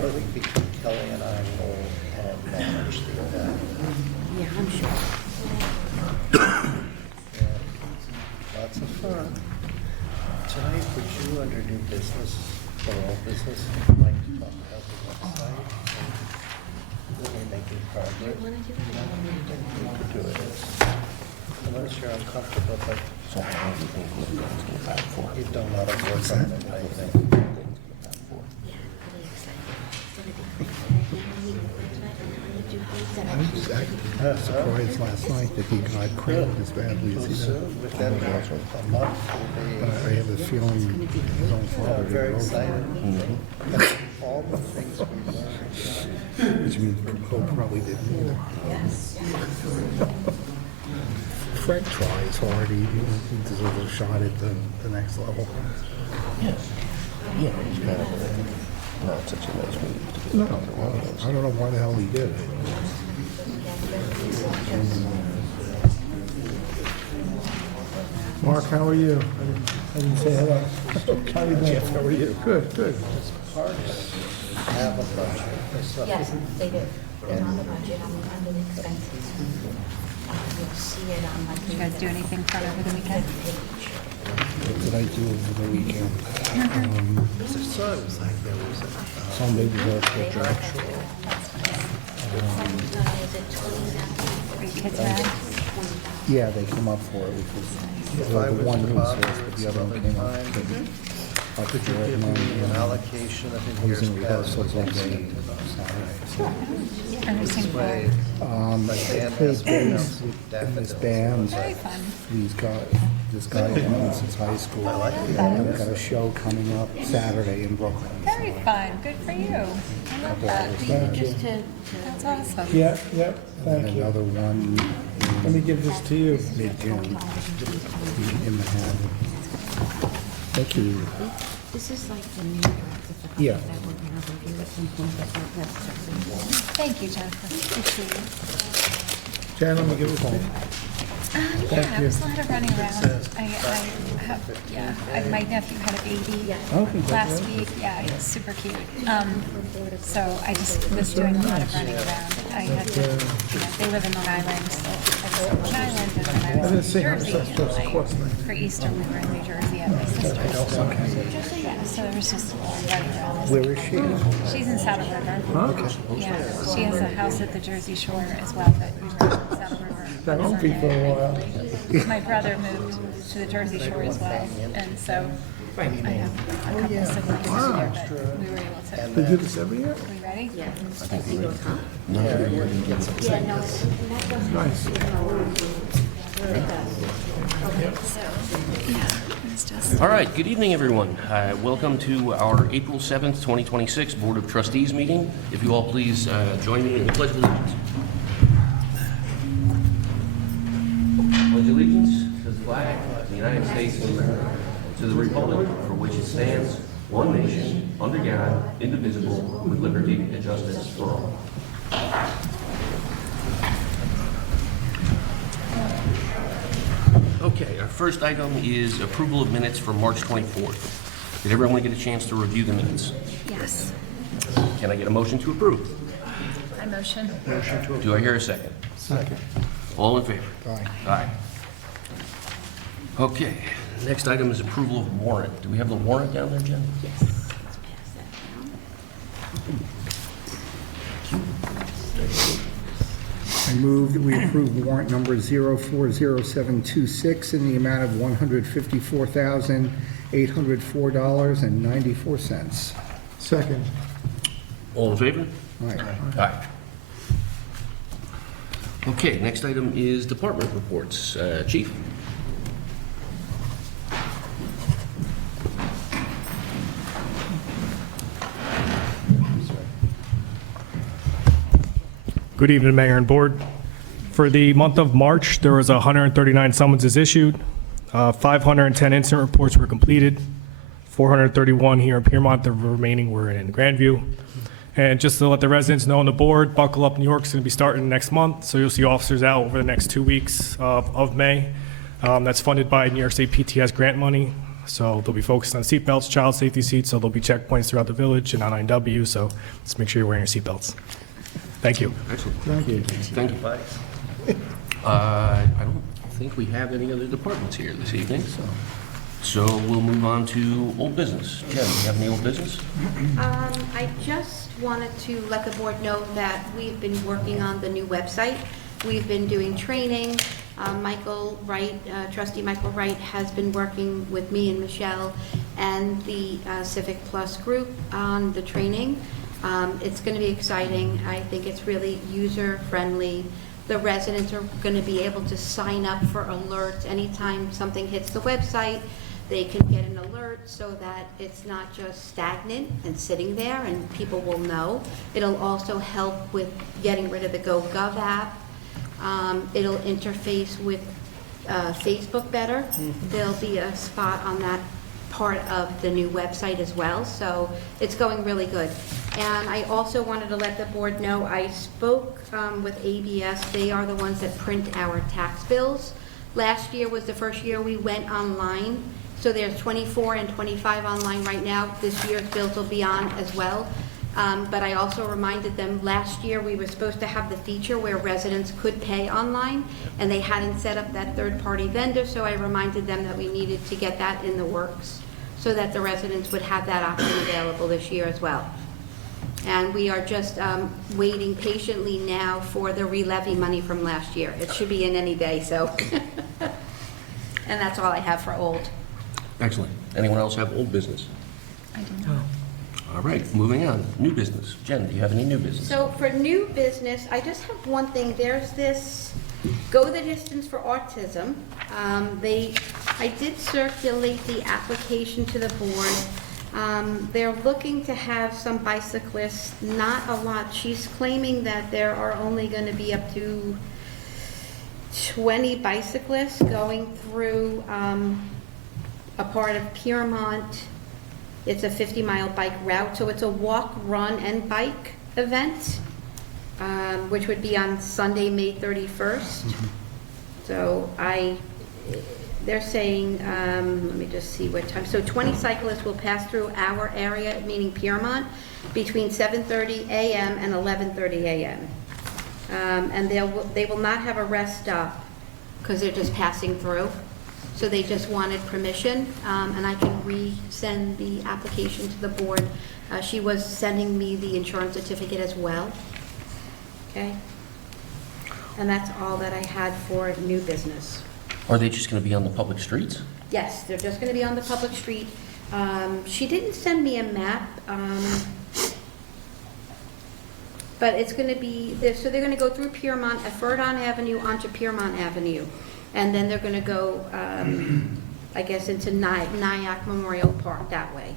But between Kelly and I will manage the event. Yeah, I'm sure. Yeah, lots of fun. Tonight, would you, under new business, or old business, like to talk about the website? And we're making progress. Want to do it? We could do it. Unless you're uncomfortable, but you've done a lot of work on it, I think. Yeah, really excited. It's gonna be great. I was surprised last night that he got crammed as badly as he did. Soon, within a month, But I have a feeling his own we'll father be very did excited. All the things we learned. which means Pope probably didn't either. Yes. Fred tries hard. He deserves a shot at the next level. Yes. Yeah, he's kind of not such a nice move to get No, under one of those. I don't know why the hell he did it. Mark, how are you? I didn't say hello. How you doing? Jeff, how are you? Good, good. Parks have a budget. So Yes, they do. It's on the budget, under the expenses. You'll see it on like. Did you guys do anything fun over the weekend? What did I do over the weekend? So it was like there was a, Sunday was our church. Is it 20 now? Were your kids around? Yeah, they came up for it because the one who was here, but the other one came up. Up to give it, me an and allocation of I was years in past. rehearsals all day Saturday. Understand Way, I Dan played has been bass in this daffodils. band. Very fun. This guy I've known since high school. I've got a show coming up Saturday in Brooklyn. Very fun. Good for you. I love that. Just to, That's awesome. Yeah, yeah, And thank you. another one Let me give this to you. mid-June in Manhattan. Thank you. this is like the new director for Yeah. that we're gonna review at some point, but that's something. Thank you, Jennifer. Appreciate it. Jan, let me give this to you. Yeah, it was a lot of running around. My nephew had a baby last week. Yeah, he's super cute. So I just was doing a lot of running around. I had to, they live in Long Island, so I was in Long Island, and then I was in see New her, Jersey. so it's And close. for Easter, we were in New Jersey at my sister's. Yeah, so there was just a lot of running around. Where is she? She's in Saddle River. Okay. Yeah, she has a house at the Jersey Shore as well, but we were in Saddle River. That won't be for a while. My brother moved to the Jersey Shore as well, and so I have a couple of siblings there, but we were able to. They do this every year? Are we ready? Yeah. No, everybody gets upset. Yeah, no, that doesn't. Nice. So, yeah, it's just. All right, good evening, everyone. Welcome to our April 7th, 2026 Board of Trustees meeting. If you all please join me in the Pledge of Allegiance. Pledge allegiance to the flag of the United States of America, to the republic for which it stands, one nation, under God, indivisible, with liberty and justice for all. Okay, our first item is approval of minutes for March 24th. Did everyone get a chance to review the minutes? Yes, Can I get a motion to approve? I motion. Do I hear a second? Second. All in favor? Aye. Aye. Okay, next item is approval of warrant. Do we have the warrant down there, Jen? Yes, let's pass that down. I move that we approve warrant number 040726 in the amount of $154,804.94. Second. All in favor? Aye. Aye. Okay, next item is department reports. Chief? Good evening, Mayor and Board. For the month of March, there was 139 summonses issued, 510 incident reports were completed, 431 here in Piermont, the remaining were in Grandview. And just to let the residents know on the board, Buckle Up New York is going to be starting next month, so you'll see officers out over the next 2 weeks of May. That's funded by New York State PTS grant money. So they'll be focused on seatbelts, child safety seats, so there'll be checkpoints throughout the village and on I-9W, so just make sure you're wearing your seatbelts. Thank you. Excellent. Thank you. Thank you. I don't think we have any other departments here this evening, so we'll move on to old business. Jen, do you have any old business? I just wanted to let the board know that we've been working on the new website. We've been doing training. Michael Wright, trustee Michael Wright, has been working with me and Michelle and the Civic Plus group on the training. It's going to be exciting. I think it's really user-friendly. The residents are going to be able to sign up for alerts anytime something hits the website. They can get an alert so that it's not just stagnant and sitting there and people will know. It'll also help with getting rid of the GoGov app. It'll interface with Facebook better. There'll be a spot on that part of the new website as well, so it's going really good. And I also wanted to let the board know, I spoke with ABS. They are the ones that print our tax bills. Last year was the first year we went online, so there's 24 and 25 online right now. This year's bills will be on as well. But I also reminded them last year we were supposed to have the feature where residents could pay online, and they hadn't set up that third-party vendor, so I reminded them that we needed to get that in the works so that the residents would have that option available this year as well. And we are just waiting patiently now for the re-levy money from last year. It should be in any day, so. And that's all I have for old. Excellent. Anyone else have old business? I do not. All right, moving on. New business. Jen, do you have any new business? So for new business, I just have one thing. There's this Go the Distance for Autism. I did circulate the application to the board. They're looking to have some bicyclists, not a lot. She's claiming that there are only going to be up to 20 bicyclists going through a part of Piermont. It's a 50-mile bike route, so it's a walk, run, and bike event, which would be on Sunday, May 31st. So they're saying, let me just see what time. So 20 cyclists will pass through our area, meaning Piermont, between 7:30 a.m. and 11:30 a.m. And they will not have a rest stop because they're just passing through. So they just wanted permission, and I can resend the application to the board. She was sending me the insurance certificate as well. Okay? And that's all that I had for new business. Are they just going to be on the public streets? Yes, they're just going to be on the public street. She didn't send me a map, but it's going to be, so they're going to go through Piermont, at Ferdon Avenue onto Piermont Avenue. And then they're going to go, I guess, into Nyack Memorial Park that way.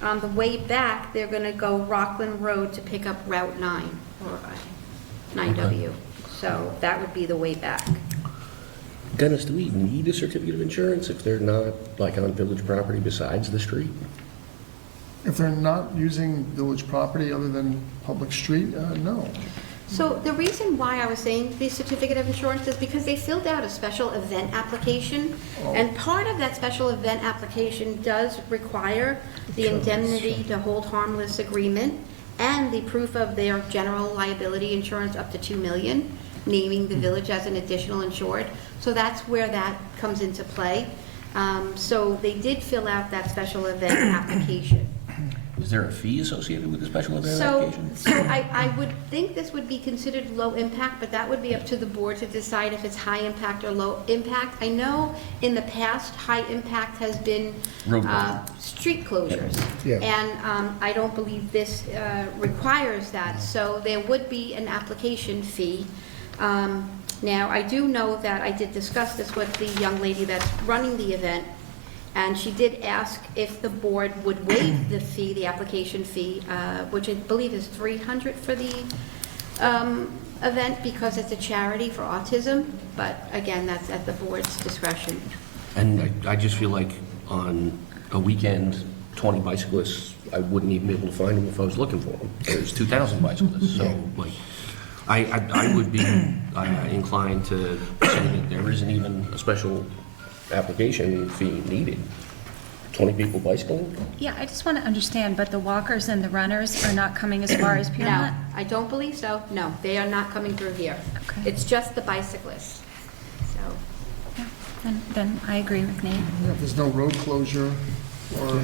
On the way back, they're going to go Rockland Road to pick up Route 9, or 9W. So that would be the way back. Dennis, do we need a certificate of insurance if they're not, like, on village property besides the street? If they're not using village property other than public street, no. So the reason why I was saying the certificate of insurance is because they filled out a special event application, and part of that special event application does require the indemnity to hold harmless agreement and the proof of their general liability insurance up to $2 million, naming the village as an additional insured. So that's where that comes into play. So they did fill out that special event application. Is there a fee associated with the special event So application? I would think this would be considered low impact, but that would be up to the board to decide if it's high impact or low impact. I know in the past, high impact has been Road closure. street closures. Yeah. And I don't believe this requires that, so there would be an application fee. Now, I do know that I did discuss this with the young lady that's running the event, and she did ask if the board would waive the fee, the application fee, which I believe is $300 for the event because it's a charity for autism. But again, that's at the board's discretion. And I just feel like on a weekend, 20 bicyclists, I wouldn't even be able to find them if I was looking for them. There's 2,000 bicyclists, so like, I would be inclined to say that there isn't even a special application fee needed. 20 people bicycling? Yeah, I just want to understand, but the walkers and the runners are not coming as far as No, Piermont? I don't believe so. No, they are not coming through here. Okay. It's just the bicyclists. So, Yeah, then I agree with Nate. You know, if there's no road closure or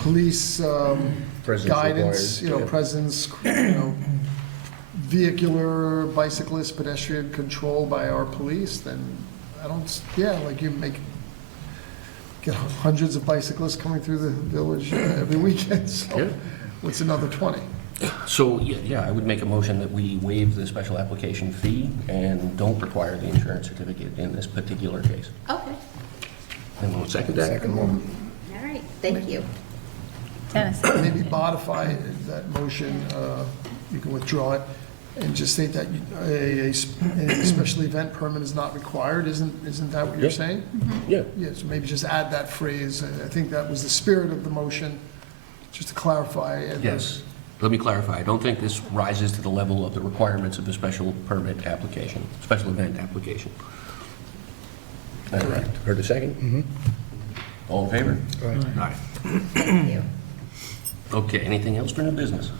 police Presence guidance, required, yeah. presence, vehicular, bicyclist, pedestrian control by our police, then I don't, like you get hundreds of bicyclists coming through the village every weekend, so Yeah. what's another 20? So, I would make a motion that we waive the special application fee and don't require the insurance certificate in this particular case. okay. And we'll second that? All right, thank you. Dennis? Maybe modify that motion, you can withdraw it, and just state that a special event permit is not required, isn't that what you're Yeah. saying? Yeah. Yeah, so maybe just add that phrase, I think that was the spirit of the motion, just to clarify. and- Yes. Let me clarify. I don't think this rises to the level of the requirements of the special permit application, special event application. Correct. Heard the second? All in favor? Aye. Thank you. Okay, anything else for new business?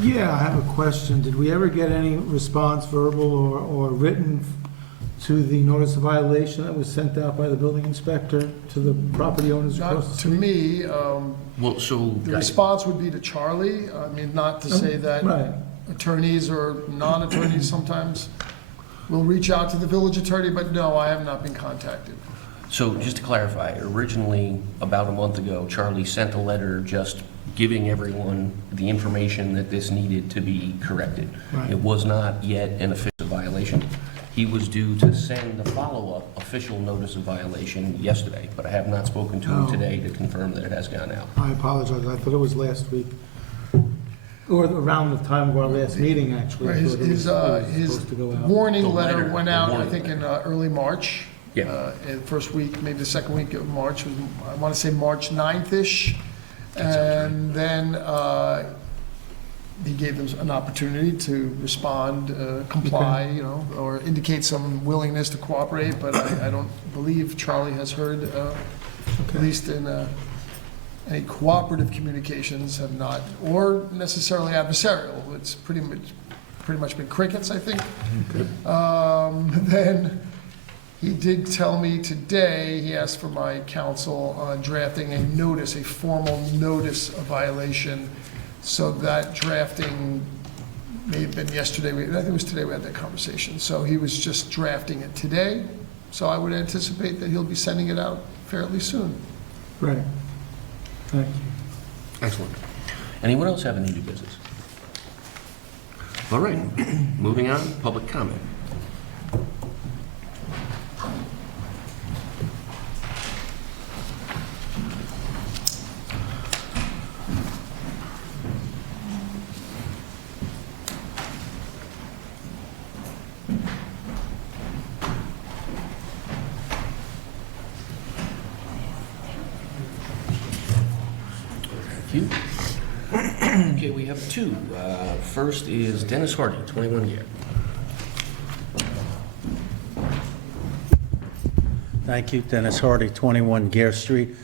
Yeah, I have a question. Did we ever get any response, verbal or written, to the notice of violation that was sent out by the building inspector to the property owners across the Not to street? me, Well, so, the response would be to Charlie, I mean, not to say that Right. attorneys or non-attorneys sometimes will reach out to the village attorney, but no, I have not been contacted. so just to clarify, originally, about a month ago, Charlie sent a letter just giving everyone the information that this needed to be corrected. Right. It was not yet an official violation. He was due to send the follow-up official notice of violation yesterday, but I have not spoken to him Oh. today to confirm that it has gone out. I apologize. I thought it was last week, or around the time of our last meeting, actually. I His, thought it was supposed to go out. warning The letter letter, went the out, I warning think, in letter. early March. Yeah. In the first week, maybe the second week of March, I want to say March 9th-ish. That sounds right. And then he gave them an opportunity to respond, comply, or indicate some willingness to cooperate, but I don't believe Charlie has heard, at least in any cooperative communications have not, or necessarily adversarial. It's pretty much been crickets, I think. Then he did tell me today, he asked for my counsel on drafting a notice, a formal notice of violation. So that drafting may have been yesterday, I think it was today we had that conversation. So he was just drafting it today. So I would anticipate that he'll be sending it out fairly soon. Right. Thank you. Excellent. Anyone else have any new business? All right, moving on, public comment. Thank you. Okay, we have two. First is Dennis Hardy, 21 Year. Thank you, Dennis Hardy, 21 Gare Street.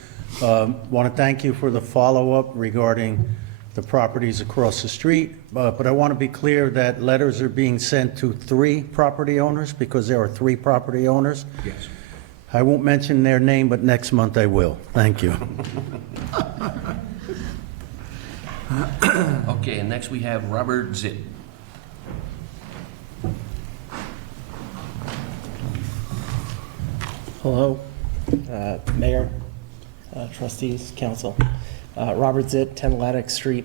Want to thank you for the follow-up regarding the properties across the street, but I want to be clear that letters are being sent to 3 property owners because there are 3 property owners. Yes. I won't mention their name, but next month I will. Thank you. Okay, and next we have Robert Zitt. Hello, Mayor, trustees, council. Robert Zitt, 10 Laddick Street.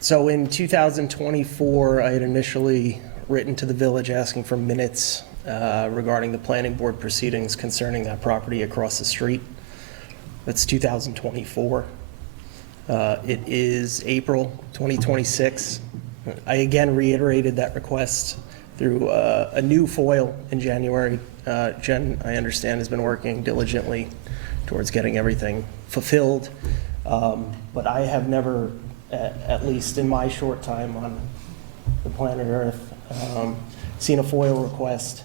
So in 2024, I had initially written to the village asking for minutes regarding the planning board proceedings concerning that property across the street. That's 2024. It is April 2026. I again reiterated that request through a new FOIL in January. Jen, I understand, has been working diligently towards getting everything fulfilled. But I have never, at least in my short time on the planet Earth, seen a FOIL request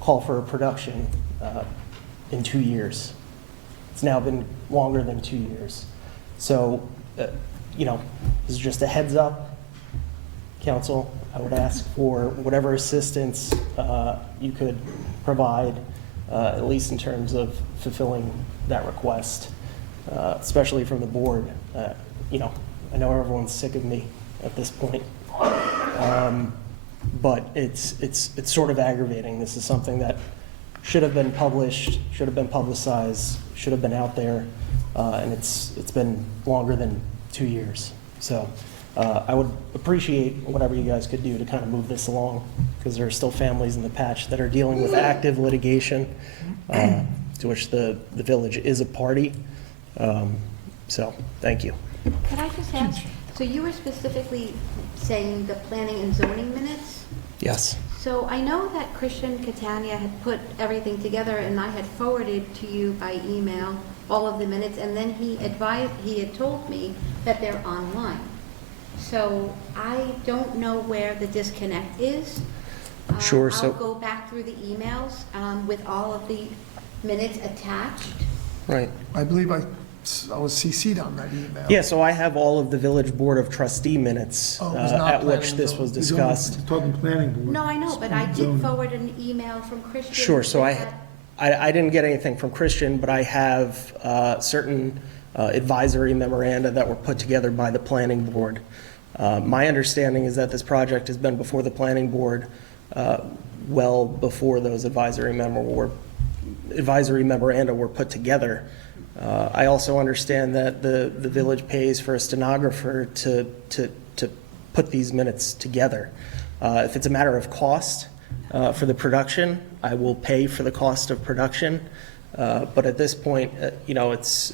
call for a production in 2 years. It's now been longer than 2 years. So, you know, this is just a heads up, council. I would ask for whatever assistance you could provide, at least in terms of fulfilling that request, especially from the board. You know, I know everyone's sick of me at this point, but it's sort of aggravating. This is something that should have been published, should have been publicized, should have been out there, and it's been longer than 2 years. So I would appreciate whatever you guys could do to kind of move this along, because there are still families in the patch that are dealing with active litigation, to which the village is a party. So, thank you. Could I just ask, so you were specifically saying the planning and zoning minutes? Yes. So I know that Christian Catania had put everything together, and I had forwarded to you by email all of the minutes, and then he had told me that they're online. So I don't know where the disconnect is. Sure, so- I'll go back through the emails with all of the minutes attached. Right. I believe I was CC'd on that email. Yeah, so I have all of the Village Board of Trustee minutes Oh, it was not at which planning this and was He's discussed. talking planning board. No, I know, but I did forward an email from Christian. Sure, so with that. I didn't get anything from Christian, but I have certain advisory memoranda that were put together by the planning board. My understanding is that this project has been before the planning board well before those advisory memoranda were put together. I also understand that the village pays for a stenographer to put these minutes together. If it's a matter of cost for the production, I will pay for the cost of production. But at this point, you know, it's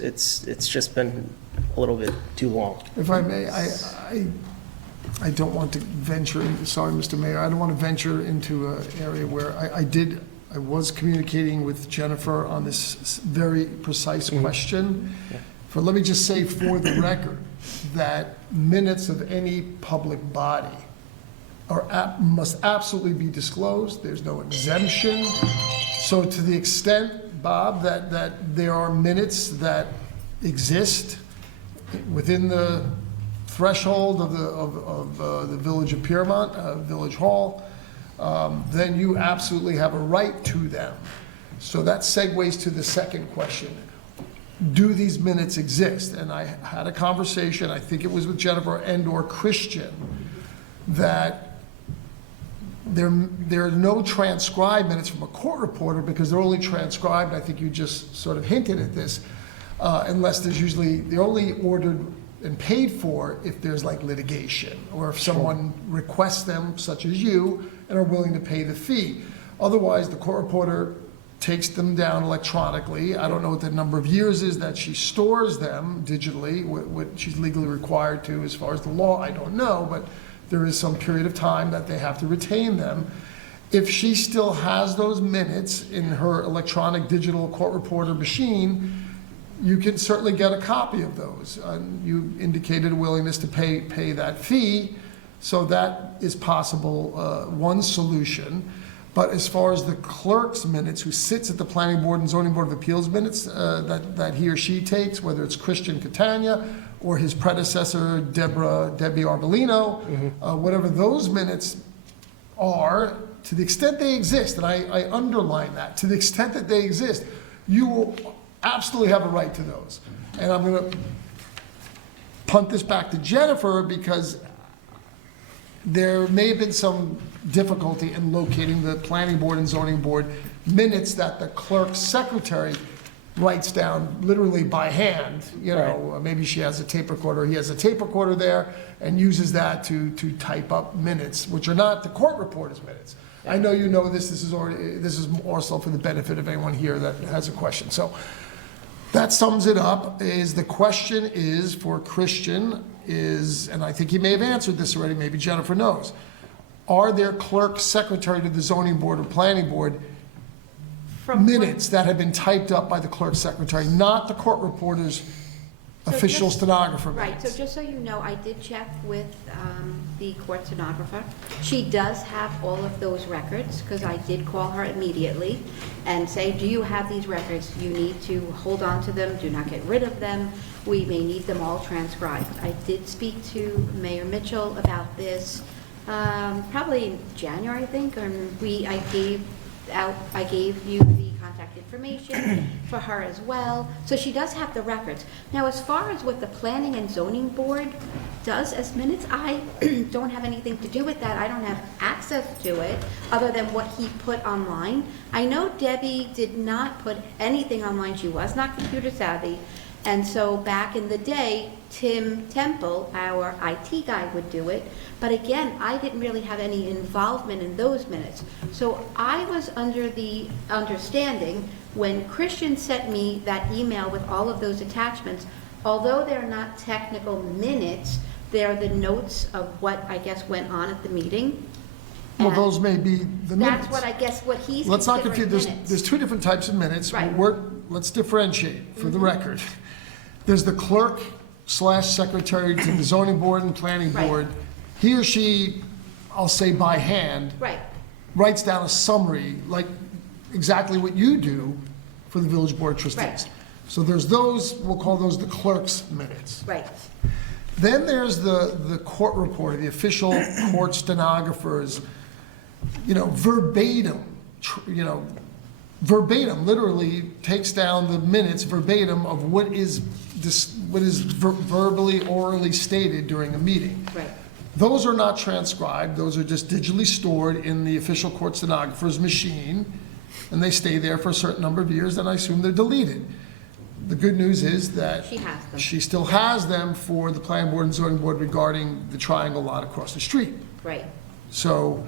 just been a little bit too long. If I may, I don't want to venture, sorry, Mr. Mayor, I don't want to venture into an area where I was communicating with Jennifer on this very precise question. But let me just say for the record that minutes of any public body must absolutely be disclosed. There's no exemption. So to the extent, Bob, that there are minutes that exist within the threshold of the Village of Piermont, Village Hall, then you absolutely have a right to them. So that segues to the second question. Do these minutes exist? And I had a conversation, I think it was with Jennifer and/or Christian, that there are no transcribed minutes from a court reporter because they're only transcribed, I think you just sort of hinted at this, unless there's usually, they're only ordered and paid for if there's like litigation, or if someone requests them, such as you, and are willing to pay the fee. Otherwise, the court reporter takes them down electronically. I don't know what the number of years is that she stores them digitally, what she's legally required to as far as the law, I don't know, but there is some period of time that they have to retain them. If she still has those minutes in her electronic digital court reporter machine, you can certainly get a copy of those. You indicated a willingness to pay that fee, so that is possible, one solution. But as far as the clerk's minutes, who sits at the Planning Board and Zoning Board of Appeals minutes that he or she takes, whether it's Christian Catania or his predecessor, Debbie Arbolino, whatever those minutes are, to the extent they exist, and I underline that, to the extent that they exist, you will absolutely have a right to those. And I'm going to punt this back to Jennifer because there may have been some difficulty in locating the Planning Board and Zoning Board minutes that the clerk's secretary writes down literally by hand. You know, maybe she has a tape recorder, he has a tape recorder there, and uses that to type up minutes, which are not the court reporter's minutes. I know you know this. This is also for the benefit of anyone here that has a question. So that sums it up. Is the question is for Christian is, and I think he may have answered this already. Maybe Jennifer knows. Are there clerk secretary to the zoning board or planning board minutes that have been typed up by the clerk secretary, not the court reporter's So official just- stenographer Right, minutes. so just so you know, I did check with the court stenographer. She does have all of those records, because I did call her immediately and say, do you have these records? You need to hold on to them, do not get rid of them. We may need them all transcribed. I did speak to Mayor Mitchell about this, probably in January, I think, and I gave you the contact information for her as well. So she does have the records. Now, as far as what the Planning and Zoning Board does as minutes, I don't have anything to do with that. I don't have access to it, other than what he put online. I know Debbie did not put anything online. She was not computer savvy. And so back in the day, Tim Temple, our IT guy, would do it. But again, I didn't really have any involvement in those minutes. So I was under the understanding, when Christian sent me that email with all of those attachments, although they're not technical minutes, they're the notes of what I guess went on at the meeting. Well, And those may be the minutes. that's what I guess what he's Let's not considering confuse, minutes. there's two different types of minutes. Right. Let's differentiate for the record. There's the clerk/secretary to the zoning board and planning Right. board. He or she, I'll say by hand, Right, writes down a summary, like exactly what you do for the village board of trustees. Right. So there's those, we'll call those the clerk's minutes. right, Then there's the court reporter, the official court stenographer's, verbatim, literally takes down the minutes verbatim of what is verbally, orally stated during a meeting. right. Those are not transcribed, those are just digitally stored in the official court stenographer's machine, and they stay there for a certain number of years, and I assume they're deleted. The good news is that She has them. she still has them for the planning board and zoning board regarding the triangle lot across the street. Right. So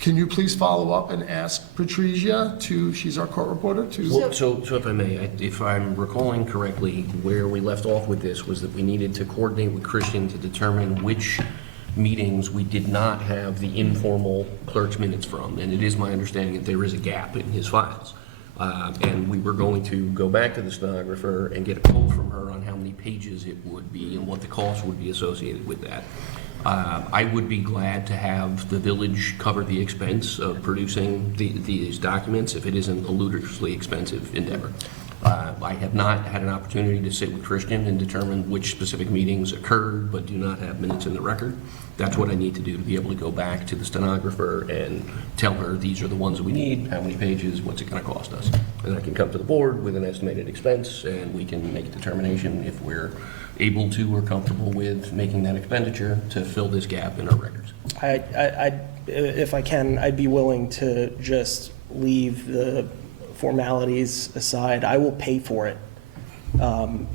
can you please follow up and ask Patricia she's our court reporter, to, Well, so if I may, if I'm recalling correctly, where we left off with this was that we needed to coordinate with Christian to determine which meetings we did not have the informal clerk's minutes from. And it is my understanding that there is a gap in his files. And we were going to go back to the stenographer and get a quote from her on how many pages it would be and what the cost would be associated with that. I would be glad to have the village cover the expense of producing these documents if it isn't a ludicrously expensive endeavor. I have not had an opportunity to sit with Christian and determine which specific meetings occurred but do not have minutes in the record. That's what I need to do to be able to go back to the stenographer and tell her these are the ones that we need, how many pages, what's it going to cost us. And I can come to the board with an estimated expense and we can make a determination if we're able to or comfortable with making that expenditure to fill this gap in our records. If I can, I'd be willing to just leave the formalities aside. I will pay for it.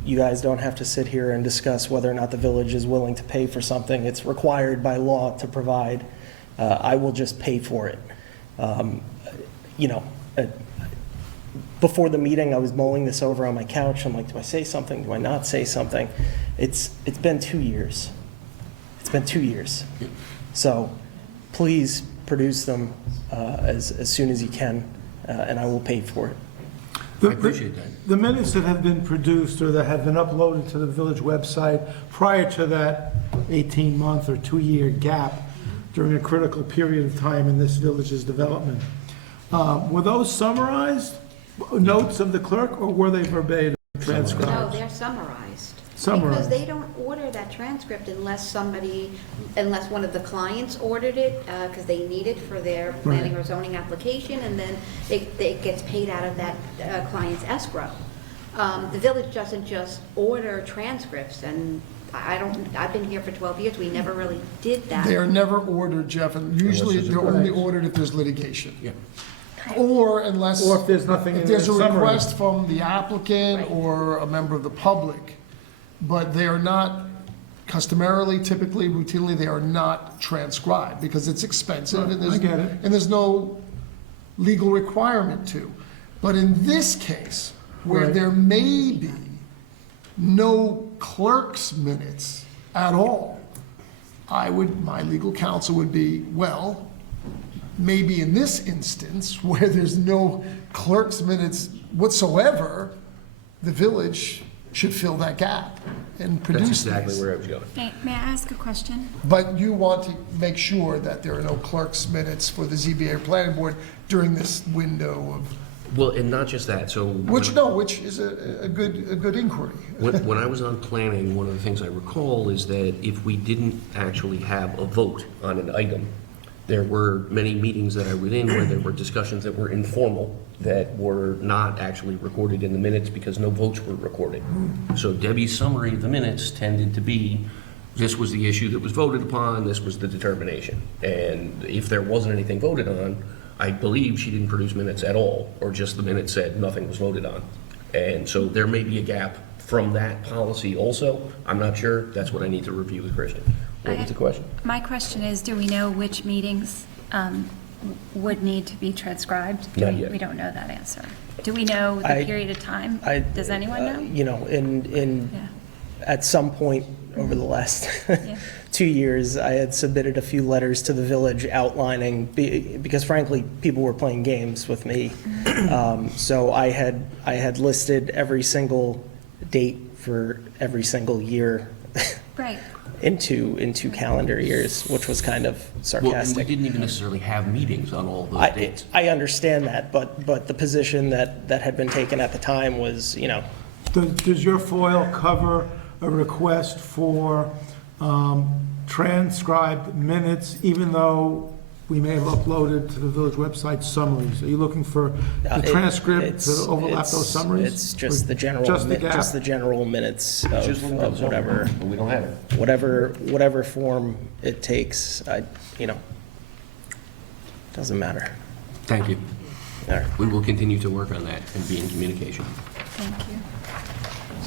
You guys don't have to sit here and discuss whether or not the village is willing to pay for something it's required by law to provide. I will just pay for it. Before the meeting, I was mulling this over on my couch. I'm like, do I say something? Do I not say something? It's been 2 years. It's been 2 years. So please produce them as soon as you can, and I will pay for it. I appreciate that. The minutes that have been produced or that have been uploaded to the village website prior to that 18-month or 2-year gap during a critical period of time in this village's development, were those summarized notes of the clerk, or were they verbatim transcribed? No, they're summarized. Summarized. Because they don't order that transcript unless one of the clients ordered it, because they need it for their planning or zoning application, and then it gets paid out of that client's escrow. The village doesn't just order transcripts, and I've been here for 12 years, we never really did that. they are never ordered, Jeff, and usually there's a- they're only ordered if there's litigation. Yeah. Or unless. Or if there's nothing in If the there's a summary. request from the applicant Right. or a member of the public, but they are not customarily, typically, routinely, they are not transcribed because it's expensive and there's. I get it. And there's no legal requirement to. But in this case, where Right. there may be no clerk's minutes at all, my legal counsel would be, well, maybe in this instance, where there's no clerk's minutes whatsoever, the village should fill that gap and produce That's these. exactly where I was going. May I ask a question? But you want to make sure that there are no clerk's minutes for the ZBA or planning board during this window of, Well, and not just that, so. which is a good inquiry. When I was on planning, one of the things I recall is that if we didn't actually have a vote on an item, there were many meetings that I was in where there were discussions that were informal, that were not actually recorded in the minutes because no votes were recorded. So Debbie's summary of the minutes tended to be, this was the issue that was voted upon, this was the determination. And if there wasn't anything voted on, I believe she didn't produce minutes at all, or just the minutes said nothing was voted on. And so there may be a gap from that policy also. I'm not sure. That's what I need to review with Christian. What was the question? My question is, do we know which meetings would need to be transcribed? Not yet. We don't know that answer. Do we know the period of time? Does anyone know? You know, Yeah. at some point over the last Yeah. 2 years, I had submitted a few letters to the village outlining, because frankly, people were playing games with me. So I had listed every single date for every single year Right. into calendar years, which was kind of Well, and we sarcastic. didn't even necessarily have meetings on all those dates. I understand that, but the position that had been taken at the time was, you know, Does your FOIL cover a request for transcribed minutes, even though we may have uploaded to the village website summaries? Are you looking for the transcript to overlap those summaries? It's just the general, Just the gap? just the general minutes Just looking at of the whatever, summary, but we don't have it. whatever form it takes, doesn't matter. Thank you. All right. We will continue to work on that and be in communication. Thank you.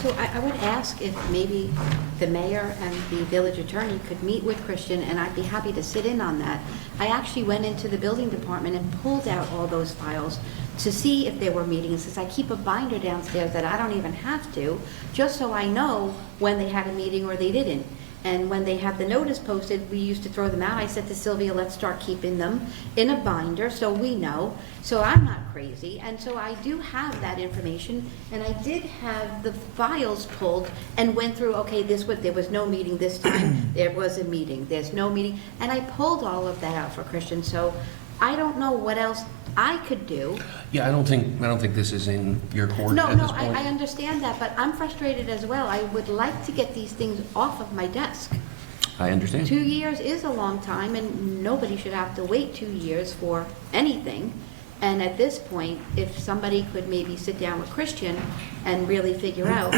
So I would ask if maybe the mayor and the village attorney could meet with Christian, and I'd be happy to sit in on that. I actually went into the building department and pulled out all those files to see if there were meetings, since I keep a binder downstairs that I don't even have to, just so I know when they had a meeting or they didn't. And when they had the notice posted, we used to throw them out. I said to Sylvia, let's start keeping them in a binder so we know. So I'm not crazy. And so I do have that information. And I did have the files pulled and went through, okay, there was no meeting this time. There was a meeting. There's no meeting. And I pulled all of that out for Christian. So I don't know what else I could do. Yeah, I don't think this is in your court No, at no, this point. I understand that, but I'm frustrated as well. I would like to get these things off of my desk. I understand. 2 years is a long time, and nobody should have to wait 2 years for anything. And at this point, if somebody could maybe sit down with Christian and really figure out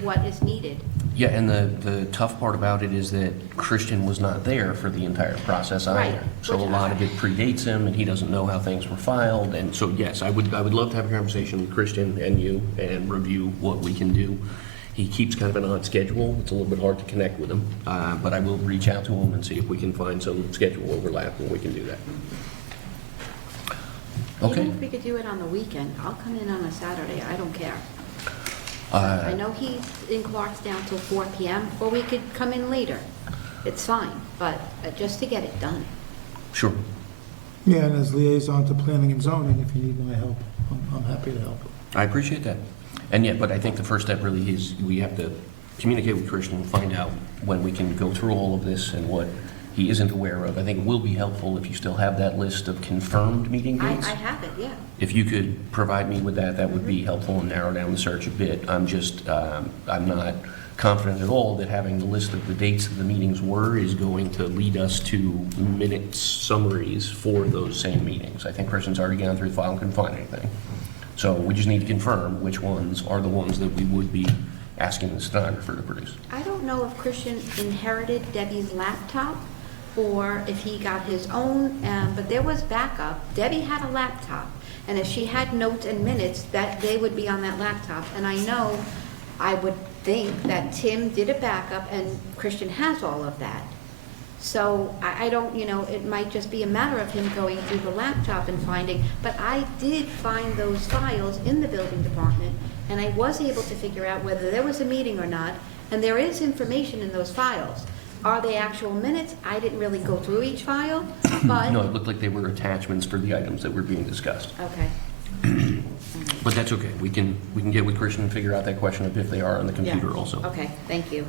what is needed. Yeah, and the tough part about it is that Christian was not there for the entire process either. Right. So a lot of it predates him, and he doesn't know how things were filed. And so, yes, I would love to have a conversation with Christian and you and review what we can do. He keeps kind of an odd schedule. It's a little bit hard to connect with him, but I will reach out to him and see if we can find some schedule overlap, and we can do that. Okay. Even if we could do it on the weekend, I'll come in on a Saturday, I don't care. I know he's in Clarkstown till 4 PM, or we could come in later. It's fine, but just to get it done. Sure. Yeah, and as liaison to planning and zoning, if you need my help, I'm happy to help. I appreciate that. And yeah, but I think the first step really is we have to communicate with Christian and find out when we can go through all of this and what he isn't aware of. I think it will be helpful if you still have that list of confirmed meeting I dates. have it, yeah. If you could provide me with that, that would be helpful and narrow down the search a bit. I'm not confident at all that having the list of the dates of the meetings were is going to lead us to minutes summaries for those same meetings. I think Christian's already gone through the file and couldn't find anything. So we just need to confirm which ones are the ones that we would be asking the stenographer to produce. I don't know if Christian inherited Debbie's laptop or if he got his own, but there was backup. Debbie had a laptop, and if she had notes and minutes, that they would be on that laptop. And I know, I would think that Tim did a backup, and Christian has all of that. So I don't, it might just be a matter of him going through the laptop and finding, but I did find those files in the building department, and I was able to figure out whether there was a meeting or not, and there is information in those files. Are they actual minutes? I didn't really go through each file, but... No, it looked like they were attachments for the items that were being discussed. Okay. But that's okay. We can get with Christian and figure out that question of if they are on the computer Yeah. also. Okay, thank you.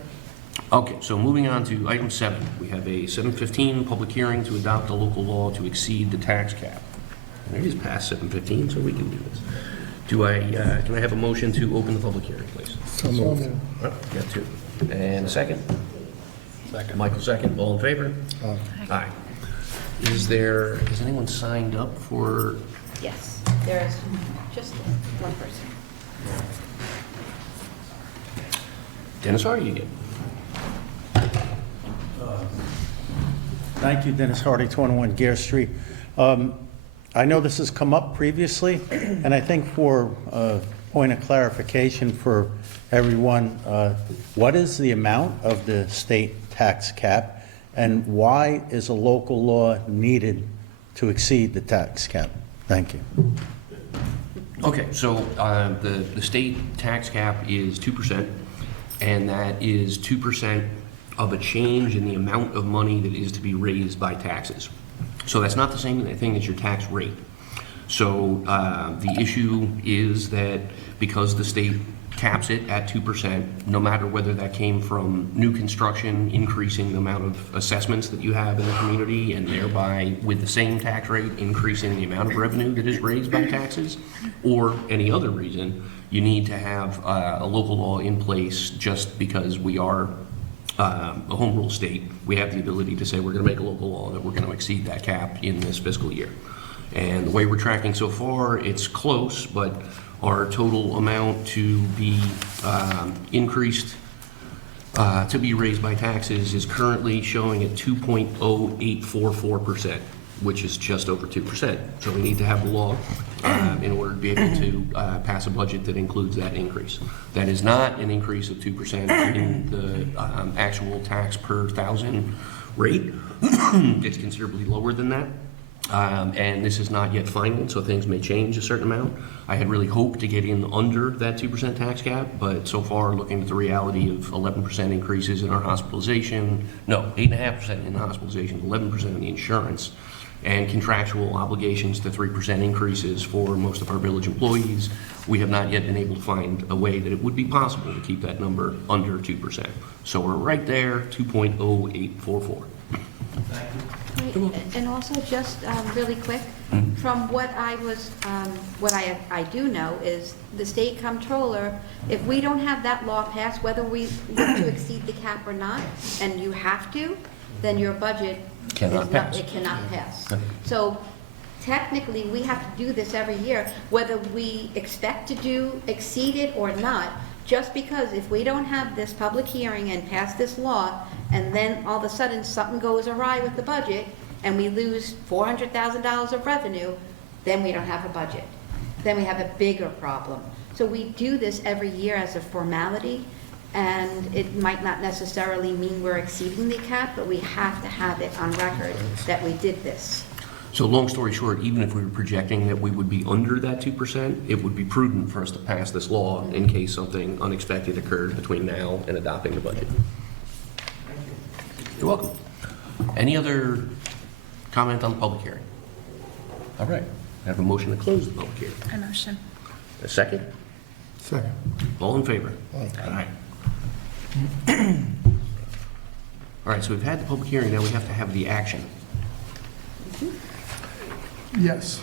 Okay, so moving on to item 7, we have a 7:15 public hearing to adopt a local law to exceed the tax cap. And it is past 7:15, so we can do this. Can I have a motion to open the public hearing, please? So moved. Got 2. And a second? Second. Michael, second. All in favor? Aye. Has anyone signed up for? Yes, there is just one person. Dennis, how are you again? Thank you, Dennis Hardy, 21 Gare Street. I know this has come up previously, and I think for a point of clarification for everyone, what is the amount of the state tax cap, and why is a local law needed to exceed the tax cap? Thank you. Okay, so the state tax cap is 2%, and that is 2% of a change in the amount of money that is to be raised by taxes. So that's not the same thing as your tax rate. So the issue is that because the state caps it at 2%, no matter whether that came from new construction, increasing the amount of assessments that you have in the community, and thereby with the same tax rate, increasing the amount of revenue that is raised by taxes, or any other reason, you need to have a local law in place just because we are a home rule state. We have the ability to say we're going to make a local law that we're going to exceed that cap in this fiscal year. And the way we're tracking so far, it's close, but our total amount to be increased, to be raised by taxes is currently showing at 2.0844%, which is just over 2%. So we need to have the law in order to be able to pass a budget that includes that increase. That is not an increase of 2% in the actual tax per thousand rate. It's considerably lower than that. And this is not yet final, so things may change a certain amount. I had really hoped to get in under that 2% tax cap, but so far, looking at the reality of 11% increases in our hospitalization, 8.5% in the hospitalization, 11% in the insurance, and contractual obligations to 3% increases for most of our village employees, we have not yet been able to find a way that it would be possible to keep that number under 2%. So we're right there, 2.0844. And also, just really quick, from what I was, what I do know is the state comptroller, if we don't have that law passed, whether we look to exceed the cap or not, and you have to, then your budget Cannot pass. It cannot pass. Okay. So technically, we have to do this every year, whether we expect to exceed it or not, just because if we don't have this public hearing and pass this law, and then all of a sudden something goes awry with the budget, and we lose $400,000 of revenue, then we don't have a budget. Then we have a bigger problem. So we do this every year as a formality, and it might not necessarily mean we're exceeding the cap, but we have to have it on record that we did this. So long story short, even if we were projecting that we would be under that 2%, it would be prudent for us to pass this law in case something unexpected occurred between now and adopting the budget. You're welcome. Any other comment on the public hearing? All right, I have a motion to close the public hearing. I motion. A second? Second. All in favor? Aye. All right, so we've had the public hearing, now we have to have the action. Yes.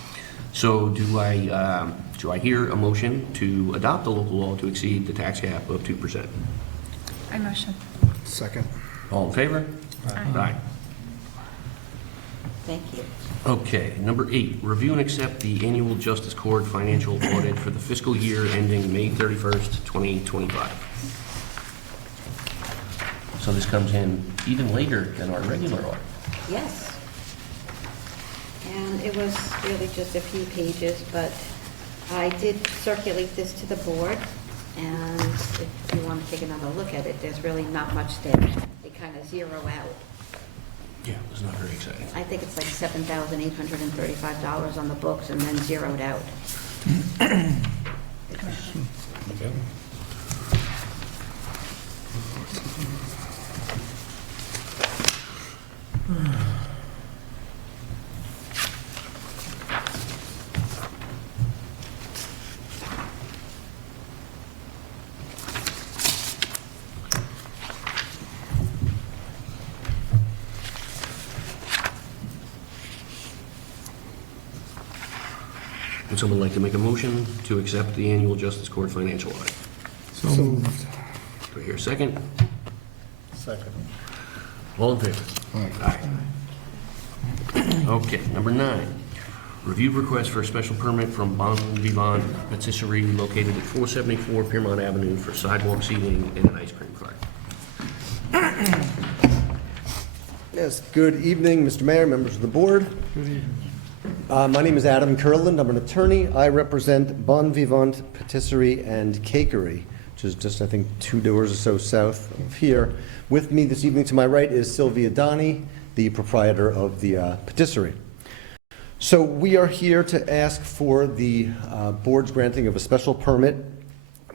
So do I hear a motion to adopt the local law to exceed the tax cap of 2%? I motion. Second. All in favor? Aye. Thank you. Okay, number 8, review and accept the annual Justice Court financial audit for the fiscal year ending May 31st, 2025. So this comes in even later than our regular audit. Yes. And it was really just a few pages, but I did circulate this to the board, and if you want to take another look at it, there's really not much there. They kind of zero out. Yeah, it's not very exciting. I think it's like $7,835 on the books and then zeroed out. Would someone like to make a motion to accept the annual Justice Court financial audit? So moved. Do I hear a second? Second. All in favor? Aye. Okay, number 9, review request for a special permit from Bon Vivant Patisserie located at 474 Piermont Avenue for sidewalk seating and an ice cream cart. Yes, good evening, Mr. Mayor, members of the board. Good evening. My name is Adam Kurland. I'm an attorney. I represent Bon Vivant Patisserie and Cakery, which is just, I think, 2 doors or so south of here. With me this evening to my right is Sylvia Donnie, the proprietor of the patisserie. So we are here to ask for the board's granting of a special permit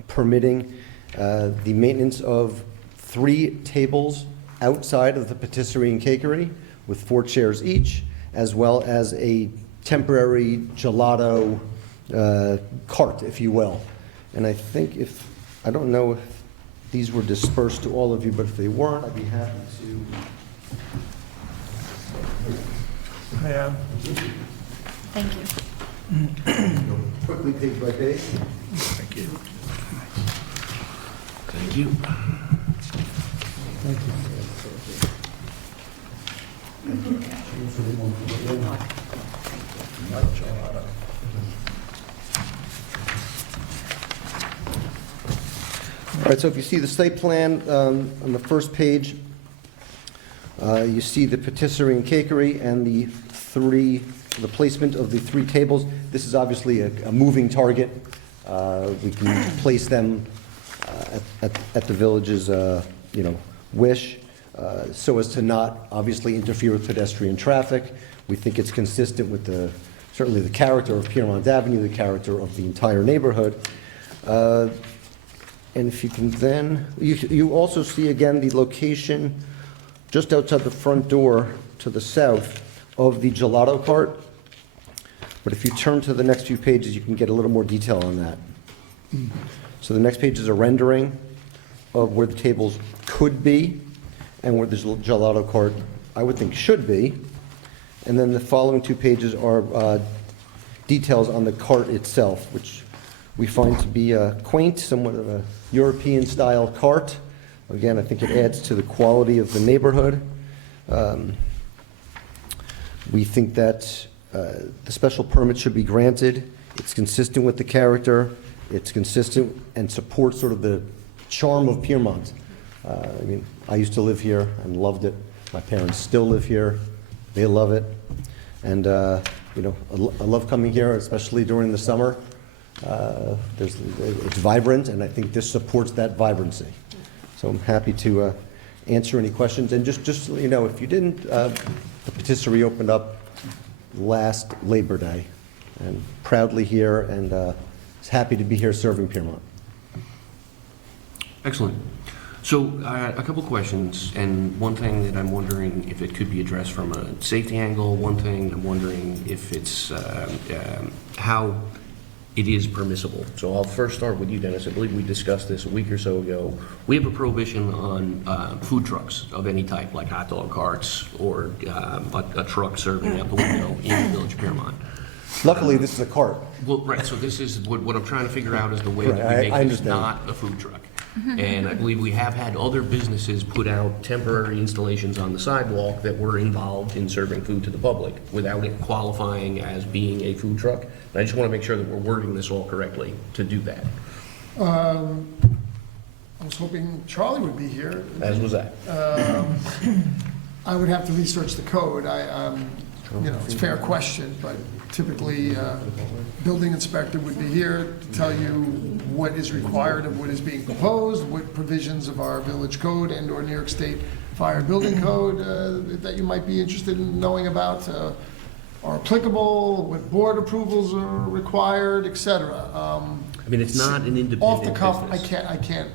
permitting the maintenance of 3 tables outside of the patisserie and cakery with 4 chairs each, as well as a temporary gelato cart, if you will. And I think I don't know if these were dispersed to all of you, but if they weren't, I'd be happy to. Yeah. Thank you. Quickly, page by page. Thank you. Thank you. All right, so if you see the site plan on the first page, you see the patisserie and cakery and the placement of the 3 tables. This is obviously a moving target. We can place them at the village's, wish, so as to not obviously interfere with pedestrian traffic. We think it's consistent with certainly the character of Piermont Avenue, the character of the entire neighborhood. And if you can then, you also see again the location just outside the front door to the south of the gelato cart. But if you turn to the next few pages, you can get a little more detail on that. So the next page is a rendering of where the tables could be and where the gelato cart, I would think, should be. And then the following 2 pages are details on the cart itself, which we find to be quaint, somewhat of a European-style cart. Again, I think it adds to the quality of the neighborhood. We think that the special permit should be granted. It's consistent with the character. It's consistent and supports sort of the charm of Piermont. I used to live here and loved it. My parents still live here. They love it. And, I love coming here, especially during the summer. It's vibrant, and I think this supports that vibrancy. So I'm happy to answer any questions. And just so you know, if you didn't, the patisserie opened up last Labor Day, and proudly here, and is happy to be here serving Piermont. Excellent. So a couple questions, and one thing that I'm wondering if it could be addressed from a safety angle. One thing I'm wondering if it's how it is permissible. So I'll first start with you, Dennis. I believe we discussed this a week or so ago. We have a prohibition on food trucks of any type, like hot dog carts or a truck serving out the window in the Village of Piermont. Luckily, this is a cart. Well, right, so this is what I'm trying to figure out is the way Right, that we I make this understand. not a food truck. And I believe we have had other businesses put out temporary installations on the sidewalk that were involved in serving food to the public without it qualifying as being a food truck. And I just want to make sure that we're wording this all correctly to do that. I was hoping Charlie would be here. As was that. I would have to research the code. It's a fair question, but typically, building inspector would be here to tell you what is required of what is being proposed, what provisions of our village code and/or New York State Fire Building Code that you might be interested in knowing about are applicable, what board approvals are required, et cetera. It's not an independent Off the cuff, I business. can't.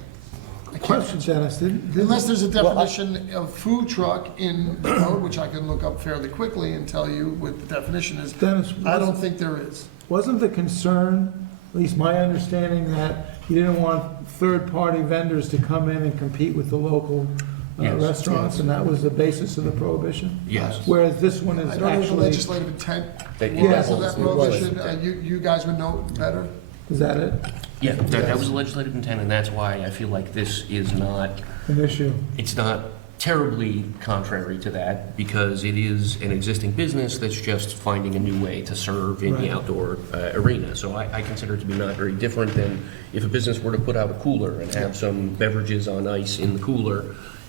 Question, Dennis, Unless there's a definition of food truck in the code, which I can look up fairly quickly and tell you what the definition is. Dennis, I don't think there is. wasn't the concern, at least my understanding, that you didn't want third-party vendors to come in and compete with the local Yes. restaurants, and that was the basis of the prohibition? Yes. Whereas this one is I don't know the actually, legislative intent That- was of that that was- prohibition, and you guys would know better. is that it, Yeah, that was the legislative intent, and that's why I feel like this is not, an issue? it's not terribly contrary to that, because it is an existing business that's just finding a new way to serve in the Right. outdoor arena. So I consider it to be not very different than if a business were to put out a cooler and have some beverages on ice in the cooler.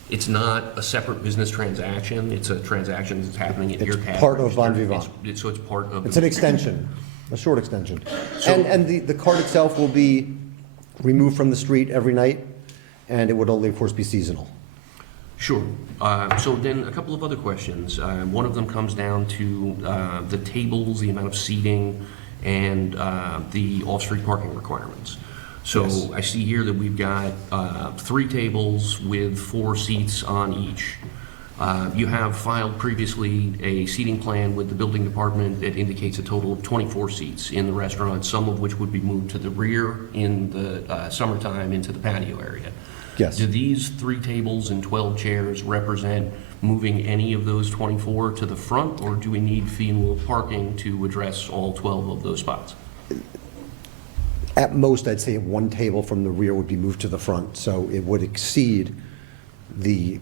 It's not a separate business transaction, it's a transaction that's happening at your It's tap. part of Bon register. Vivant. So it's part of. It's an extension, a short extension. So- And the cart itself will be removed from the street every night, and it would only, of course, be seasonal. Sure. So then a couple of other questions. One of them comes down to the tables, the amount of seating, and the off-street parking requirements. So Yes. I see here that we've got 3 tables with 4 seats on each. You have filed previously a seating plan with the building department that indicates a total of 24 seats in the restaurant, some of which would be moved to the rear in the summertime into the patio area. Yes. Do these 3 tables and 12 chairs represent moving any of those 24 to the front, or do we need fee in lieu of parking to address all 12 of those spots? At most, I'd say one table from the rear would be moved to the front, so it would exceed the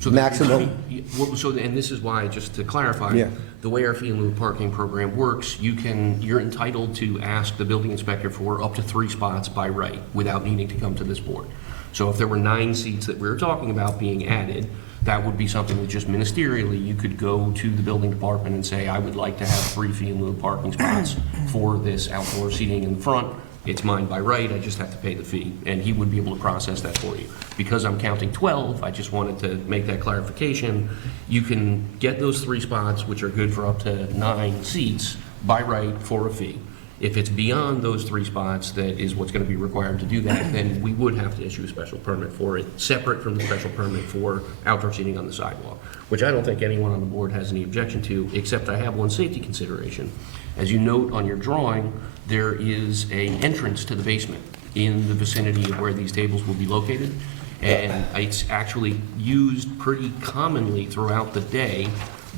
So maximum. And this is why, just to clarify, Yeah. the way our fee in lieu of parking program works, you're entitled to ask the building inspector for up to 3 spots by right, without needing to come to this board. So if there were 9 seats that we were talking about being added, that would be something that just ministerially, you could go to the building department and say, I would like to have 3 fee in lieu of parking spots for this outdoor seating in the front. It's mine by right, I just have to pay the fee, and he would be able to process that for you. Because I'm counting 12, I just wanted to make that clarification. You can get those 3 spots, which are good for up to 9 seats, by right for a fee. If it's beyond those 3 spots, that is what's going to be required to do that, then we would have to issue a special permit for it, separate from the special permit for outdoor seating on the sidewalk, which I don't think anyone on the board has any objection to, except I have one safety consideration. As you note on your drawing, there is a entrance to the basement in the vicinity of where these tables will be located, and it's actually used pretty commonly throughout the day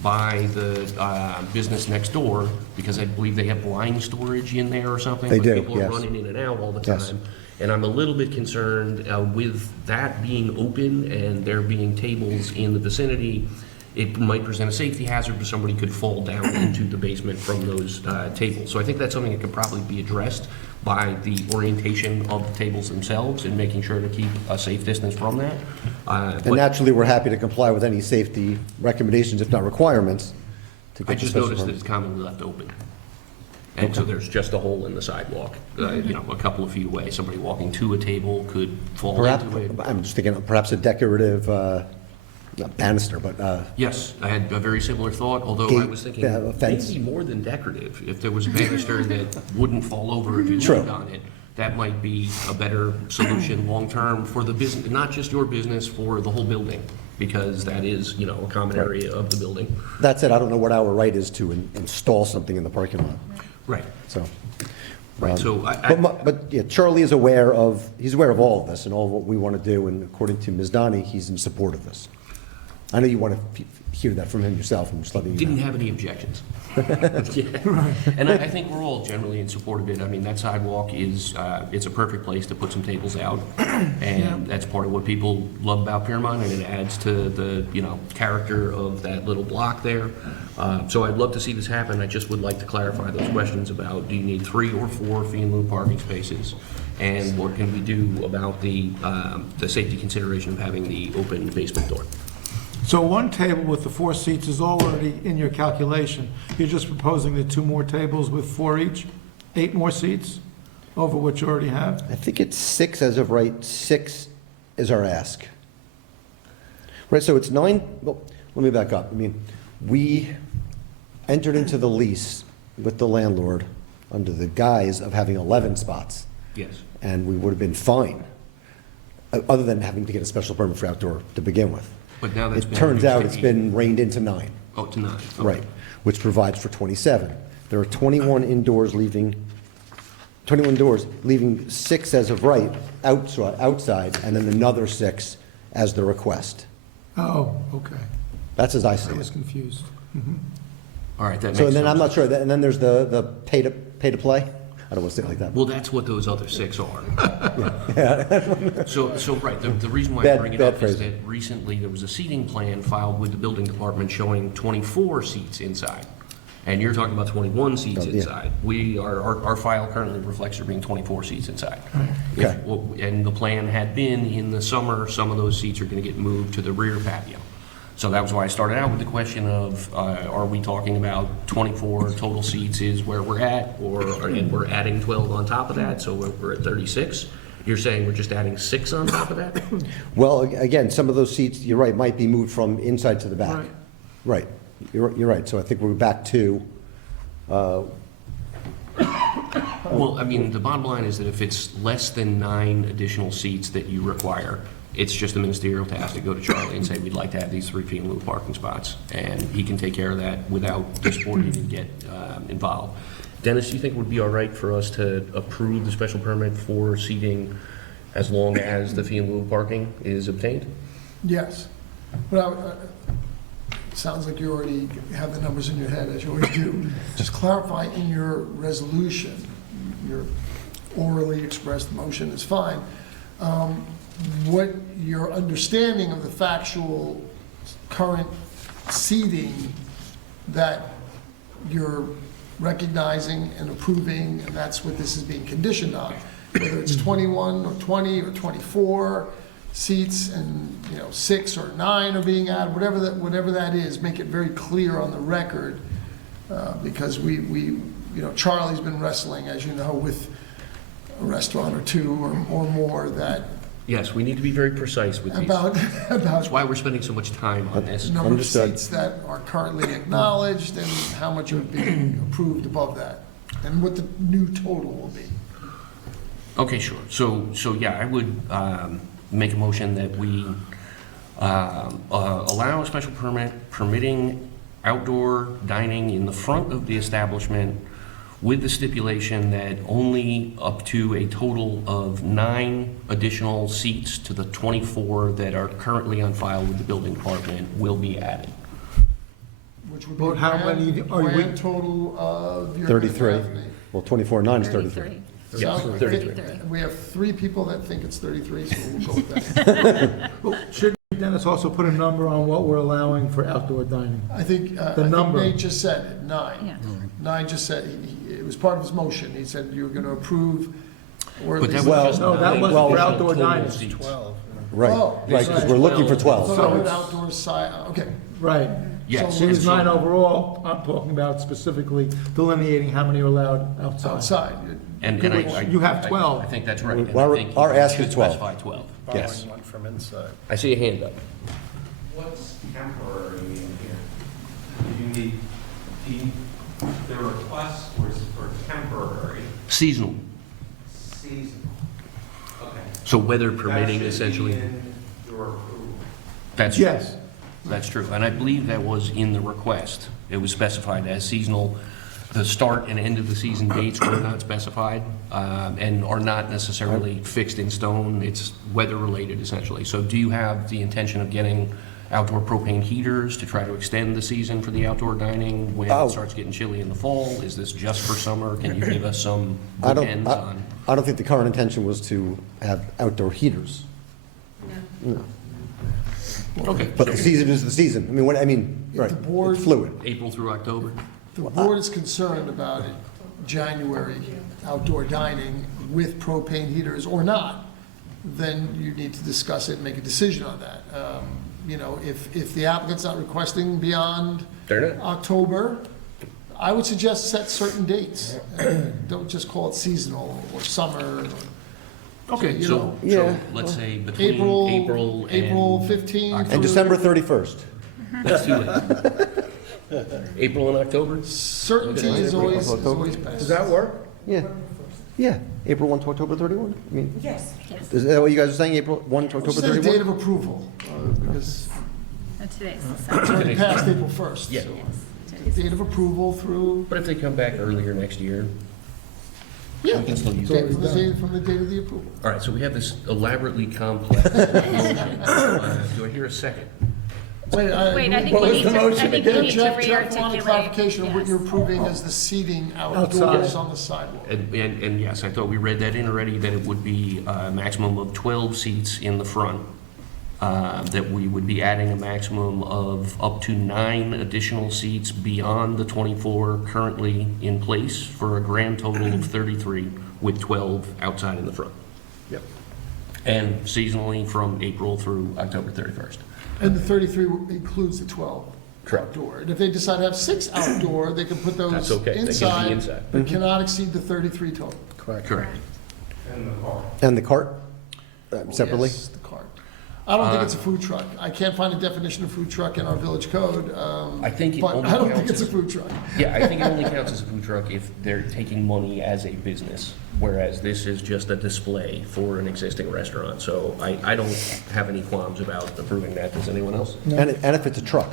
by the business next door, because I believe they have blind storage in there or something. They but do, People are yes. running in and out all the Yes. time. And I'm a little bit concerned with that being open and there being tables in the vicinity, it might present a safety hazard, because somebody could fall down into the basement from those tables. So I think that's something that could probably be addressed by the orientation of the tables themselves and making sure to keep a safe distance from that. And But naturally, we're happy to comply with any safety recommendations, if not requirements, to I get the just special noticed that permit. it's commonly left open. And so there's just a hole in the sidewalk, a couple of feet away. Somebody walking to a table could fall Perhaps, into it. I'm just thinking, perhaps a decorative, not banister, but Yes, I had a very similar thought, although I Gate, was thinking yeah, a fence. maybe more than decorative. If there was a banister that wouldn't fall over if you True. leaned on it, that might be a better solution long-term for the business, not just your business, for the whole building, because that is, a common area of the building. that said, I don't know what our right is to install something in the parking lot, Right. so. Right, so I, But yeah, Charlie is aware of, he's aware of all of this and all of what we want to do, and according to Ms. Donnie, he's in support of this. I know you want to hear that from him yourself, I'm just letting you didn't know. have any objections. Yeah. And I think we're all generally in support of it. I mean, that sidewalk is, it's a perfect place to put some tables out, and that's part of what people love about Piermont, and it adds to the, character of that little block there. So I'd love to see this happen. I just would like to clarify those questions about, do you need 3 or 4 fee in lieu parking spaces? And what can we do about the safety consideration of having the open basement door? So one table with the 4 seats is already in your calculation. You're just proposing the 2 more tables with 4 each, 8 more seats over what you already have? I think it's 6 as of right, 6 is our ask. Right, so it's 9, well, let me back up. I mean, we entered into the lease with the landlord under the guise of having 11 spots, Yes. and we would have been fine, other than having to get a special permit for outdoor to begin with. But now that's It been turns out reduced it's to 8. been reined into 9. Oh, to 9. Okay. Right, which provides for 27. There are 21 indoors leaving, 21 doors, leaving 6 as of right outside, and then another 6 as the request. Oh, okay. That's as I see I was it. confused. All right, that makes So, sense. and then I'm not sure, and then there's the pay to play? I don't want to say it like that. Well, that's what those other 6 are. So, right, the reason why I Bad- bring it bad up is phrasing. that recently there was a seating plan filed with the building department showing 24 seats inside. And you're talking about 21 seats Oh, yeah. inside. Our file currently reflects there being 24 seats inside. Okay. And the plan had been, in the summer, some of those seats are gonna get moved to the rear patio. So that was why I started out with the question of, are we talking about 24 total seats is where we're at, and we're adding 12 on top of that, so we're at 36? You're saying we're just adding 6 on top of that? Well, again, some of those seats, you're right, might be moved from inside to the back. Right. Right, you're right, so I think we're back to, Well, I mean, the bottom line is that if it's less than 9 additional seats that you require, it's just a ministerial task to go to Charlie and say, we'd like to have these 3 fee in lieu parking spots. And he can take care of that without this board needing to get involved. Dennis, do you think it would be all right for us to approve the special permit for seating as long as the fee in lieu parking is obtained? Yes. Well, it sounds like you already have the numbers in your head, as you always do. Just clarify in your resolution, your orally expressed motion is fine, what your understanding of the factual current seating that you're recognizing and approving, and that's what this is being conditioned on. Whether it's 21 or 20 or 24 seats, and 6 or 9 are being added, whatever that is, make it very clear on the record, because we Charlie's been wrestling, as you know, with a restaurant or 2 or more that Yes, we need to be very precise with these. about That's why we're spending so much time on this. number of Understood. seats that are currently acknowledged and how much would be approved above that, and what the new total will be. Okay, sure. So yeah, I would make a motion that we allow a special permit permitting outdoor dining in the front of the establishment with the stipulation that only up to a total of 9 additional seats to the 24 that are currently on file with the building department will be added. Which would be Well, how many are we- grand total of your. 33. Well, 24 and 9 is 33. Yes, So, 33. we have 3 people that think it's 33, so we'll go with that. Well, shouldn't Dennis also put a number on what we're allowing for outdoor dining? I think number. Nate just said it, 9. Yeah. 9 just said, it was part of his motion, he said you were gonna approve, or at But that least. was Well, just no, that nine was for additional outdoor total dining. seats. 12. Right, Oh, right, because we're looking for 12. So So an it's- outdoor side, okay. Right. Yes. So it was and so- 9 overall. I'm talking about specifically delineating how many are allowed outside. Outside. And Which you have 12. I think that's right. and Our- I think our you ask is should 12. Specify 12. Yes. Borrowing one from inside. I see a hand up. What's temporary in here? Do you need, the request was for temporary, Seasonal. seasonal. Okay. So weather That permitting should be essentially. in your approval. That's Yes. That's true, and I believe that was in the request. It was specified as seasonal. The start and end of the season dates were not specified, and are not necessarily fixed in stone. It's weather-related essentially. So do you have the intention of getting outdoor propane heaters to try to extend the season for the outdoor dining when Oh. it starts getting chilly in the fall? Is this just for summer? Can you give us some I bookends on? don't think the current intention was to have outdoor heaters. No. Okay, But the so season is the season. Right, the board- it's fluid. April through October? The board is concerned about it, January outdoor dining with propane heaters or not, then you need to discuss it and make a decision on that. If the applicant's not requesting beyond They're not. October, I would suggest set certain dates. Don't just call it seasonal or summer. Okay, You so know, Yeah. let's say between April, April and. April 15th. And through- December 31st. That's too late. April and October? Certainty is always best. Does that work? Yeah, yeah, April 1 to October 31? Yes. Is that what you guys are saying, April 1 to October Just say the 31? date of approval, because Today's the it's 7th. already past April 1st. Yeah. so Date of approval through, But if they come back earlier next year, Yeah, We can still use from that. from the date of the approval. All right, so we have this elaborately complex motion. Do I hear a second? Wait, I think we What was need the to, I motion think we again? need to Jeff wanted re-articulate. clarification of what Yes. you're approving as the seating outdoors Outside. on the sidewalk. And yes, I thought we read that in already, that it would be a maximum of 12 seats in the front. That we would be adding a maximum of up to 9 additional seats beyond the 24 currently in place for a grand total of 33 with 12 outside in the front. Yep. And seasonally from April through October 31st. And the 33 includes the 12 Correct. outdoor. And if they decide to have 6 outdoor, they can put those That's okay. They can be inside, inside. but cannot exceed the 33 total. Correct. Correct. And the cart, separately? Yes, the cart. I don't think it's a food truck. I can't find a definition of food truck in our village code. I think it But only I don't counts think it's a as- food truck. Yeah, I think it only counts as a food truck if they're taking money as a business, whereas this is just a display for an existing restaurant. So I don't have any qualms about approving that. Does anyone else? And if it's a truck?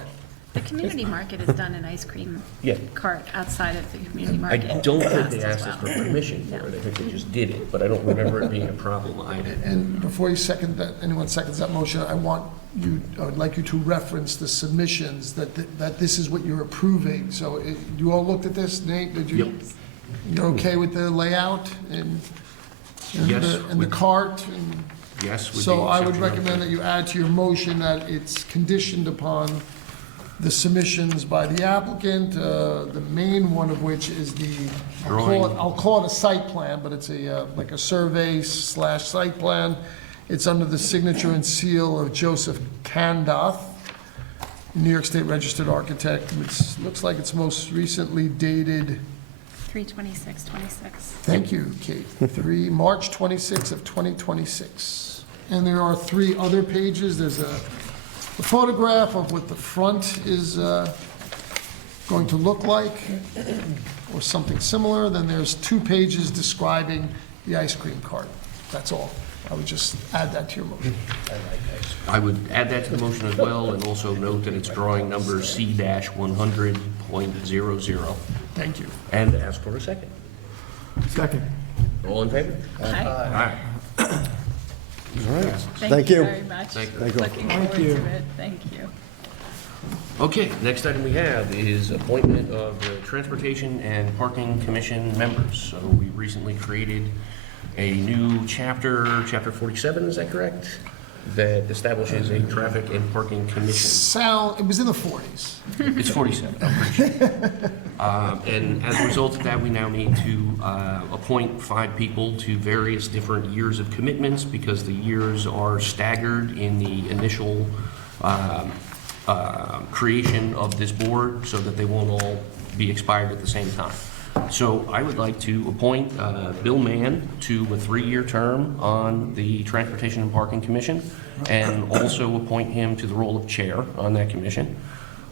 The community market has done an ice cream Yeah. cart outside of the community I market. don't think past they as asked us well. for permission for it. I think they just did it, but I don't remember it being a problem either. And before you second that, anyone seconds that motion, I would like you to reference the submissions, that this is what you're approving. So you all looked at this, Nate? Did you? Yep. You're okay with the layout and Yes, the with- cart? And Yes, with the so I would exception of- recommend that you add to your motion that it's conditioned upon the submissions by the applicant, the main one of which is I'll call it a site plan, but it's like a survey / site plan. It's under the signature and seal of Joseph Kandoth, New York State Registered Architect, which looks like it's most recently dated, 3/26/26. thank you, Kate, March 26 of 2026. And there are 3 other pages. There's a photograph of what the front is going to look like, or something similar. Then there's 2 pages describing the ice cream cart. That's all. I would just add that to your motion. I would add that to the motion as well, and also note that it's drawing number C-100.00. Thank you. And ask for a second. Second. All in favor? Hi. Aye. Thank you. very much. Thank you. Looking forward to it. Thank you. Okay, next item we have is appointment of the Transportation and Parking Commission members. So we recently created a new chapter 47, is that correct? That establishes a Traffic and Parking Commission. It was in the 40s. It's 47, I'm pretty sure. And as a result of that, we now need to appoint 5 people to various different years of commitments because the years are staggered in the initial creation of this board so that they won't all be expired at the same time. So I would like to appoint Bill Mann to a 3-year term on the Transportation and Parking Commission, and also appoint him to the role of chair on that commission.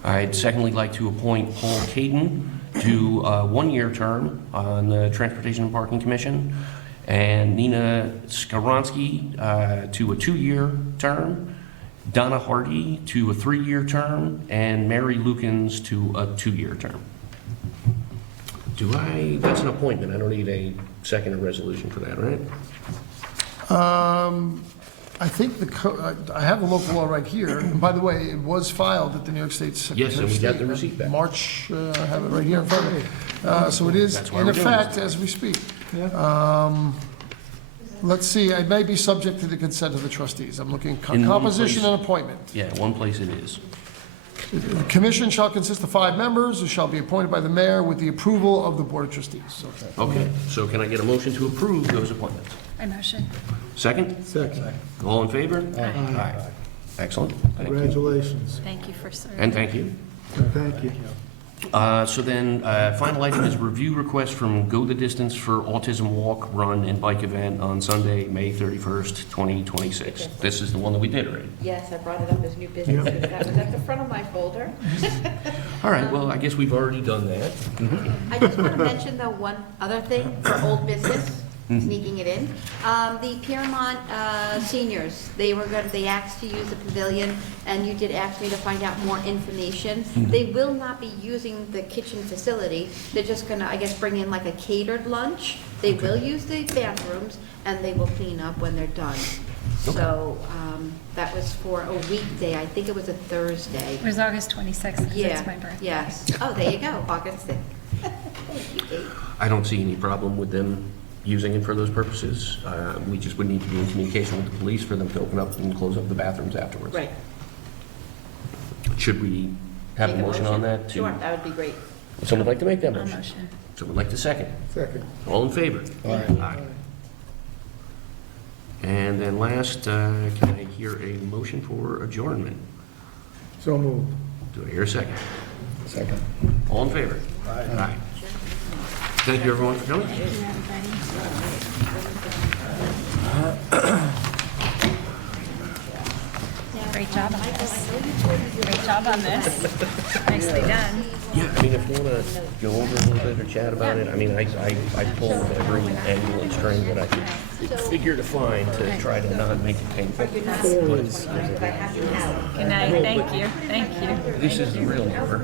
I'd secondly like to appoint Paul Caden to a 1-year term on the Transportation and Parking Commission, and Nina Skaronsky to a 2-year term, Donna Hardy to a 3-year term, and Mary Lukens to a 2-year term. That's an appointment, I don't need a second or resolution for that, right? I think I have the local law right here. And by the way, it was filed at the New York State Secretary Yes, of and we State. got the receipt back. March, I have it right here in front of me. So it is That's why in we're doing effect this. as we speak. Let's see, it may be subject to the consent of the trustees. I'm looking In one composition place. and appointment. Yeah, one place it is. The commission shall consist of 5 members who shall be appointed by the mayor with the approval of the board of trustees. Okay, so can I get a motion to approve those appointments? I motion. Second? Second. All in favor? Aye. Excellent, thank you. Congratulations. Thank you for serving. And thank you. Thank you. So then, final item is review request from Go the Distance for Autism Walk, Run, and Bike event on Sunday, May 31st, 2026. This is the one that we did already. Yes, I brought it up as new business. That was at the front of my folder. All right, well, I guess we've already done that. I just want to mention, though, one other thing for old business, sneaking it in. The Piermont seniors, they asked to use the pavilion, and you did ask me to find out more information. They will not be using the kitchen facility. They're just gonna, I guess, bring in like a catered lunch. They will use the bathrooms, and they will clean up when they're done. So, that was for a weekday, I think it was a Thursday. It was August 26th, because Yeah, it's my birthday. yes. Oh, there you go, August 6th. Thank you, Kate. I don't see any problem with them using it for those purposes. We just would need to be in communication with the police for them to open up and close up the bathrooms afterwards. Right. Should we have a Make motion on that? Sure, that would be great. Would someone like to make that I'll motion? motion. Someone like to second? Second. All in favor? Aye. And then last, can I hear a motion for adjournment? So moved. Do I hear a second? Second. All in favor? Aye. Thank you, everyone, for coming. Thank you, everybody. Great job on this. Great job on this. Nicely done. Yeah, I mean, if you want to go over a little bit or chat about it, I mean, I pulled every angle and string that I could figure to find to try to not make it painful. Good night, thank you, thank you. This is the real number.